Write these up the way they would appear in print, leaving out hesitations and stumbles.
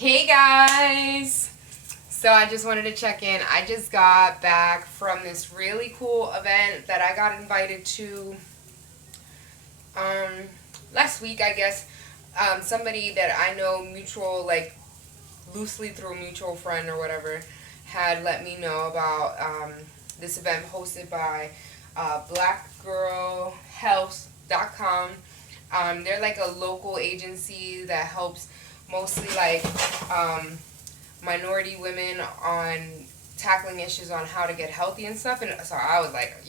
Hey guys! So I just wanted to check in. I just got back from this really cool event that I got invited to um, last week, I guess. Somebody that I know mutual, like loosely through a mutual friend or whatever, had let me know about this event hosted by blackgirlhealth.com. They're like a local agency that helps mostly like minority women on tackling issues on how to get healthy and stuff. And so I was like,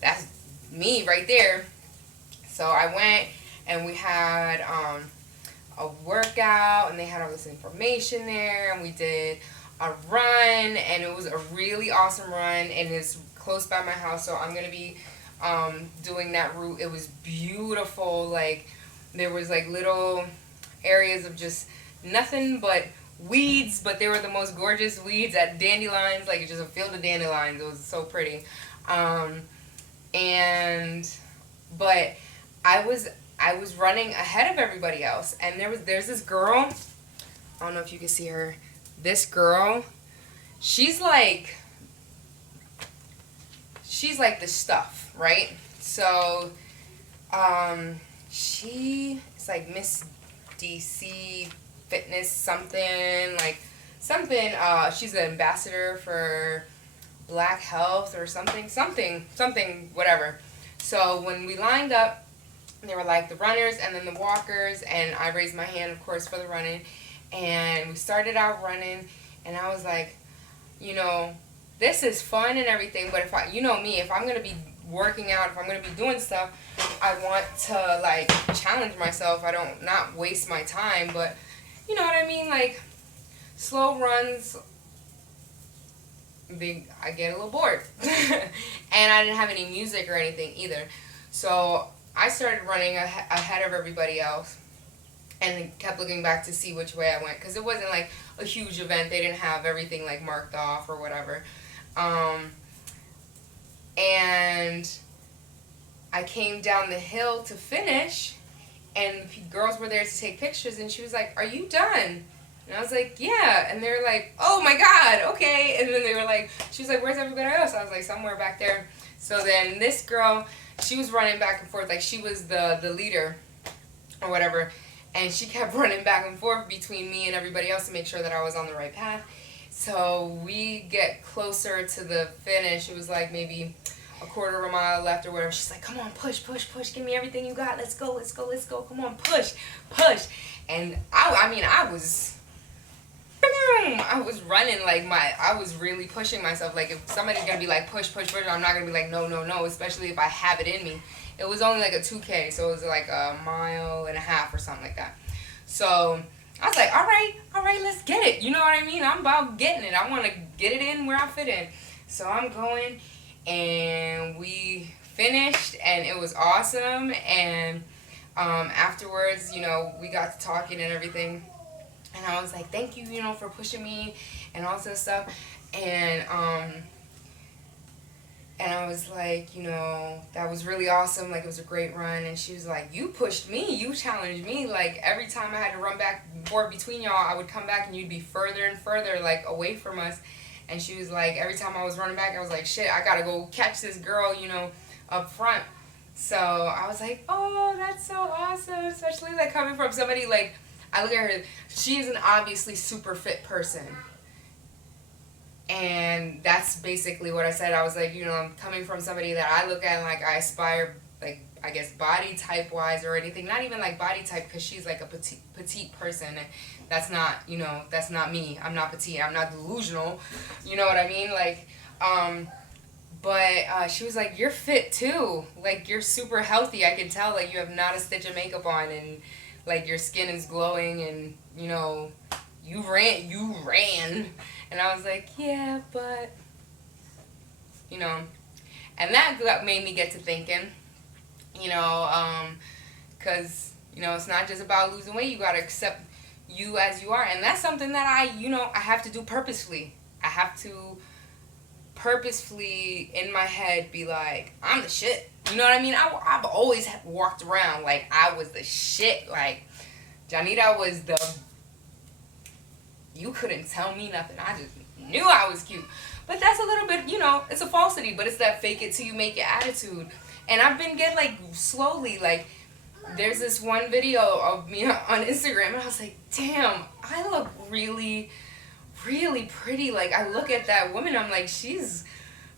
that's me right there. So I went and we had a workout and they had all this information there and we did a run and it was a really awesome run and it's close by my house, so I'm gonna be doing that route. It was beautiful. Like there was like little areas of just nothing but weeds, but they were the most gorgeous weeds at dandelions, like just a field of dandelions. It was so pretty. And but I was running ahead of everybody else, and there's this girl. I don't know if you can see her. This girl, she's like the stuff, right? So she is like Miss DC Fitness something, like something. She's an ambassador for Black Health or something, whatever. So when we lined up, there were like the runners and then the walkers, and I raised my hand, of course, for the running. And we started out running, and I was like, this is fun and everything, but if I'm gonna be working out, if I'm gonna be doing stuff, I want to like challenge myself. I don't not waste my time, but you know what I mean, like slow runs. I get a little bored, and I didn't have any music or anything either, so I started running ahead of everybody else, and kept looking back to see which way I went, because it wasn't like a huge event. They didn't have everything like marked off or whatever. And I came down the hill to finish, and girls were there to take pictures, and she was like, "Are you done?" And I was like, "Yeah." And they were like, "Oh my God, okay." And then they were like, she was like, "Where's everybody else?" I was like, "Somewhere back there." So then this girl, she was running back and forth, like she was the leader or whatever, and she kept running back and forth between me and everybody else to make sure that I was on the right path. So we get closer to the finish. It was like maybe a quarter of a mile left or whatever. She's like, "Come on, push, push, push. Give me everything you got. Let's go, let's go, let's go. Come on, push, push." And I was running like I was really pushing myself. Like if somebody's gonna be like push, push, push, I'm not gonna be like no, no, no. Especially if I have it in me. It was only like a 2K, so it was like a mile and a half or something like that. So I was like, all right, let's get it. You know what I mean? I'm about getting it. I want to get it in where I fit in. So I'm going, and we finished, and it was awesome. And afterwards, we got to talking and everything. And I was like, thank you, for pushing me and all this stuff. And I was like, that was really awesome. Like, it was a great run. And she was like, you pushed me. You challenged me. Like, every time I had to run back and forth between y'all, I would come back and you'd be further and further, like, away from us. And she was like, every time I was running back, I was like, shit, I got to go catch this girl, up front. So I was like, oh, that's so awesome. Especially, like, coming from somebody, like, I look at her, she's an obviously super fit person. And that's basically what I said. I was like, I'm coming from somebody that I look at and like I aspire, like, I guess body type wise or anything. Not even like body type, because she's like a petite person. And that's not, that's not me. I'm not petite. I'm not delusional. You know what I mean? Like, but she was like, you're fit too. Like, you're super healthy. I can tell, like, you have not a stitch of makeup on, and like your skin is glowing, and you ran. And I was like, yeah, but and that made me get to thinking, because it's not just about losing weight. You got to accept you as you are, and that's something that I have to do purposefully. I have to purposefully in my head be like, I'm the shit. You know what I mean? I've always walked around like I was the shit. Like, Janita was the You couldn't tell me nothing. I just knew I was cute. But that's a little bit, it's a falsity, but it's that fake it till you make it attitude. And I've been getting, like, slowly, like, there's this one video of me on Instagram, and I was like, damn, I look really, really pretty. Like, I look at that woman, I'm like, she's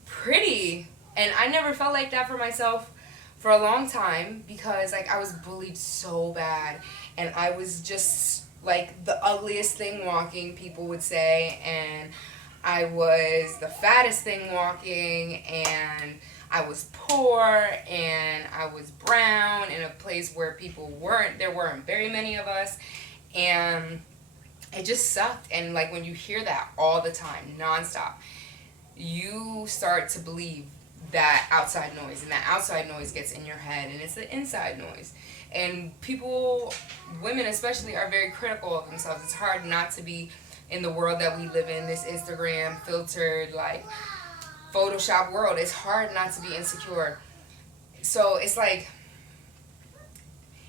pretty. And I never felt like that for myself for a long time, because, like, I was bullied so bad, and I was just, like, the ugliest thing walking, people would say, and I was the fattest thing walking, and I was poor, and I was brown in a place where there weren't very many of us, and it just sucked. And, like, when you hear that all the time, nonstop, you start to believe that outside noise, and that outside noise gets in your head, and it's the inside noise. And people, women especially, are very critical of themselves. It's hard not to be in the world that we live in, this Instagram filtered, like, Photoshop world. It's hard not to be insecure. So it's like,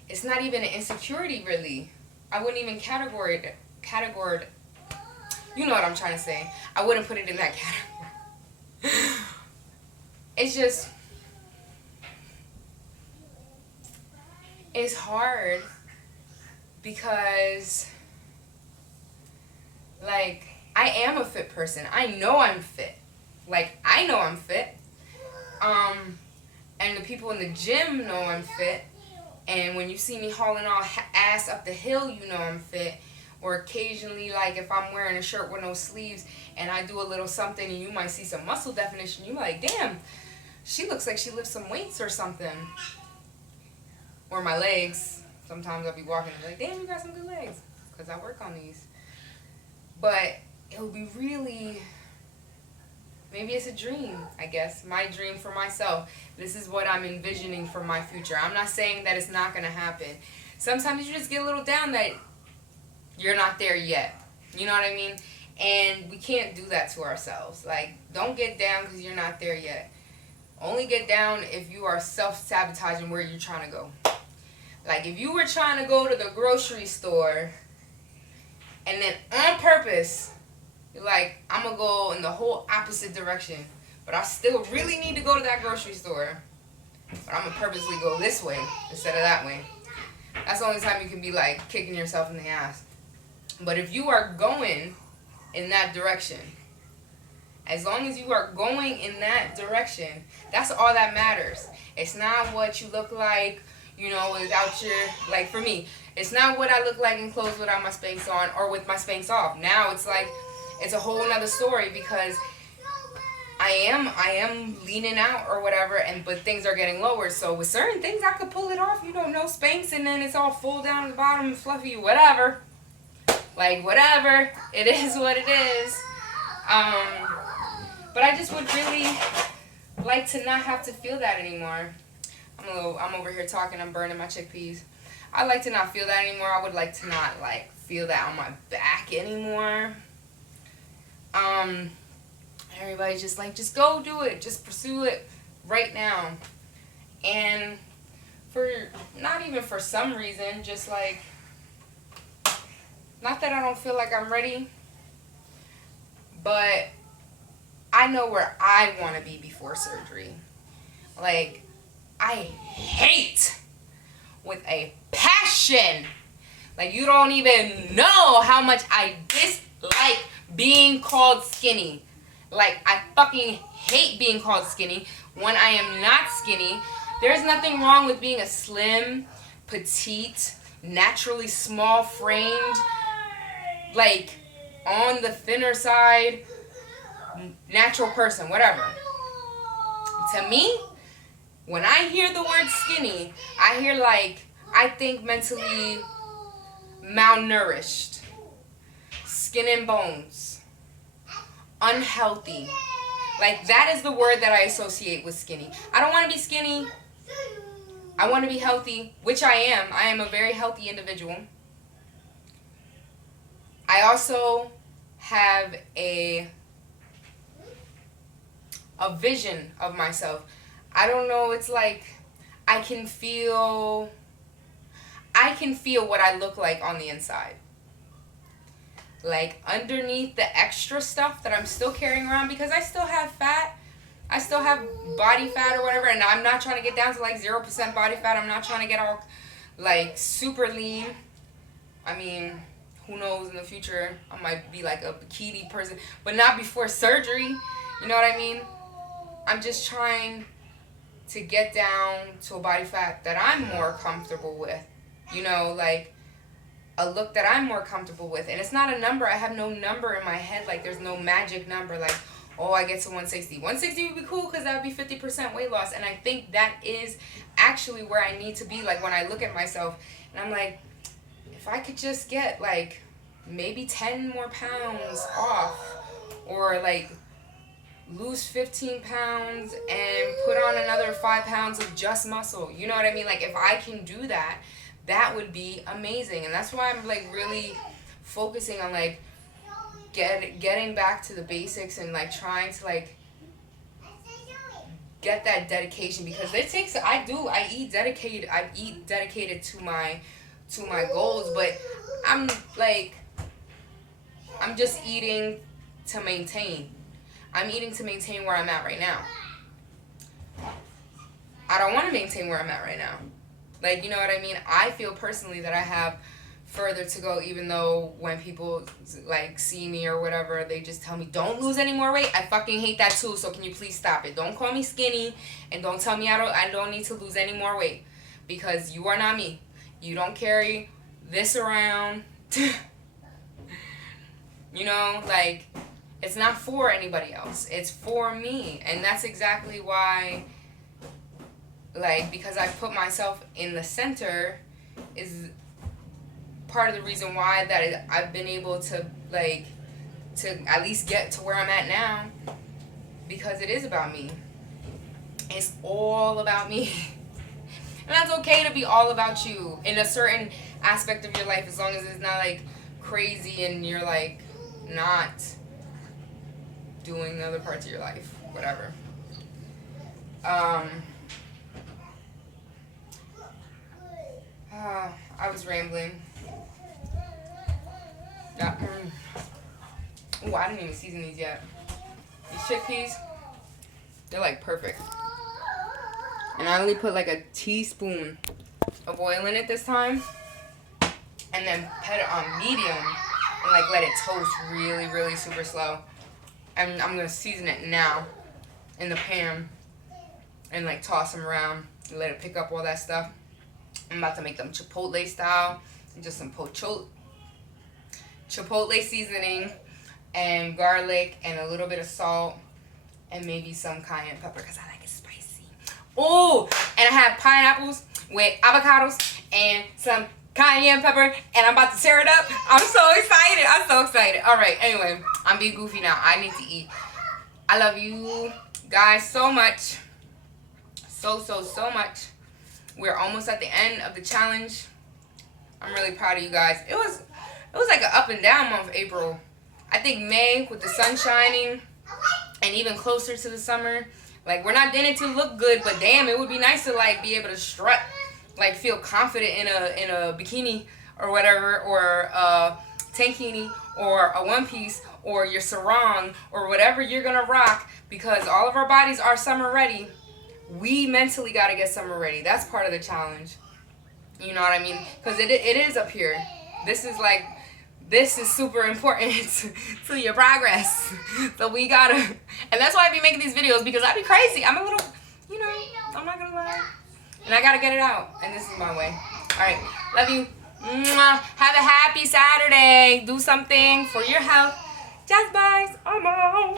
it's not even an insecurity, really. I wouldn't even categorize, you know what I'm trying to say. I wouldn't put it in that category. It's just, it's hard because, like, I am a fit person. I know I'm fit. Like, I know I'm fit. And the people in the gym know I'm fit. And when you see me hauling all ass up the hill, you know I'm fit. Or occasionally, like, if I'm wearing a shirt with no sleeves and I do a little something and you might see some muscle definition, you're like, damn, she looks like she lifts some weights or something. Or my legs. Sometimes I'll be walking and be like, damn, you got some good legs. Because I work on these. But it would be really, maybe it's a dream, I guess. My dream for myself. This is what I'm envisioning for my future. I'm not saying that it's not going to happen. Sometimes you just get a little down that you're not there yet. You know what I mean? And we can't do that to ourselves. Like, don't get down because you're not there yet. Only get down if you are self-sabotaging where you're trying to go. Like, if you were trying to go to the grocery store and then on purpose, you're like, I'm going to go in the whole opposite direction, but I still really need to go to that grocery store, but I'm going to purposely go this way instead of that way. That's the only time you can be, like, kicking yourself in the ass. But if you are going in that direction, as long as you are going in that direction, that's all that matters. It's not what you look like, without your, like, for me, it's not what I look like in clothes without my Spanx on or with my Spanx off. Now it's like, it's a whole nother story because I am leaning out or whatever, but things are getting lower. So with certain things, I could pull it off, no Spanx, and then it's all full down the bottom and fluffy, whatever. Like, whatever. It is what it is. But I just would really like to not have to feel that anymore. I'm over here talking, I'm burning my chickpeas. I like to not feel that anymore. I would like to not, like, feel that on my back anymore. Everybody's just like, just go do it. Just pursue it right now. And not even for some reason, just like, not that I don't feel like I'm ready, but I know where I want to be before surgery. Like, I hate with a passion. Like, you don't even know how much I dislike being called skinny. Like, I fucking hate being called skinny when I am not skinny. There's nothing wrong with being a slim, petite, naturally small framed, like, on the thinner side, natural person, whatever. To me, when I hear the word skinny, I think mentally malnourished, skin and bones, unhealthy. Like, that is the word that I associate with skinny. I don't want to be skinny. I want to be healthy, which I am. I am a very healthy individual. I also have a vision of myself. I don't know, it's like I can feel what I look like on the inside. like underneath the extra stuff that I'm still carrying around, because I still have fat. I still have body fat or whatever, and I'm not trying to get down to like 0% body fat. I'm not trying to get all like super lean. I mean, who knows, in the future I might be like a bikini person, but not before surgery. You know what I mean? I'm just trying to get down to a body fat that I'm more comfortable with. You know, like a look that I'm more comfortable with. And it's not a number. I have no number in my head. Like, there's no magic number. Like, oh, I get to 160. 160 would be cool because that would be 50% weight loss. And I think that is actually where I need to be. Like, when I look at myself and I'm like, if I could just get like maybe 10 more pounds off, or like lose 15 pounds and put on another 5 pounds of just muscle. You know what I mean? Like, if I can do that, that would be amazing. And that's why I'm like really focusing on like getting back to the basics and like trying to like get that dedication, because it takes, I eat dedicated to my goals, but I'm just eating to maintain. I'm eating to maintain where I'm at right now. I don't want to maintain where I'm at right now. Like, you know what I mean? I feel personally that I have further to go, even though when people like see me or whatever, they just tell me, don't lose any more weight. I fucking hate that too, so can you please stop it? Don't call me skinny, and don't tell me I don't need to lose any more weight, because you are not me. You don't carry this around. You know, like, it's not for anybody else. It's for me. And that's exactly why, like, because I put myself in the center is part of the reason why that I've been able to, like, to at least get to where I'm at now, because it is about me. It's all about me. And that's okay to be all about you in a certain aspect of your life, as long as it's not, like, crazy and you're, like, not doing the other parts of your life, whatever. I was rambling. Yeah. Oh, I didn't even season these yet. These chickpeas, they're like perfect. And I only put like a teaspoon of oil in it this time, and then put it on medium and like let it toast really, really super slow. And I'm gonna season it now in the pan and like toss them around and let it pick up all that stuff. I'm about to make them chipotle style, just some chipotle seasoning and garlic and a little bit of salt and maybe some cayenne pepper because I like it spicy. Oh, and I have pineapples with avocados and some cayenne pepper, and I'm about to tear it up. I'm so excited. All right, anyway, I'm being goofy now. I need to eat. I love you guys so much. So much. We're almost at the end of the challenge. I'm really proud of you guys. It was like an up and down month, April. I think May, with the sun shining and even closer to the summer, like, we're not in it to look good, but damn, it would be nice to like be able to strut, like feel confident in a bikini or whatever, or a tankini or a one piece or your sarong or whatever you're gonna rock, because all of our bodies are summer ready. We mentally got to get summer ready. That's part of the challenge. You know what I mean? Because it is up here. This is super important to your progress. So we gotta, and that's why I be making these videos, because I be crazy. I'm a little, you know, I'm not gonna lie. And I gotta get it out. And this is my way. Alright, love you. Mwah. Have a happy Saturday. Do something for your health. Just vibes. I'm out.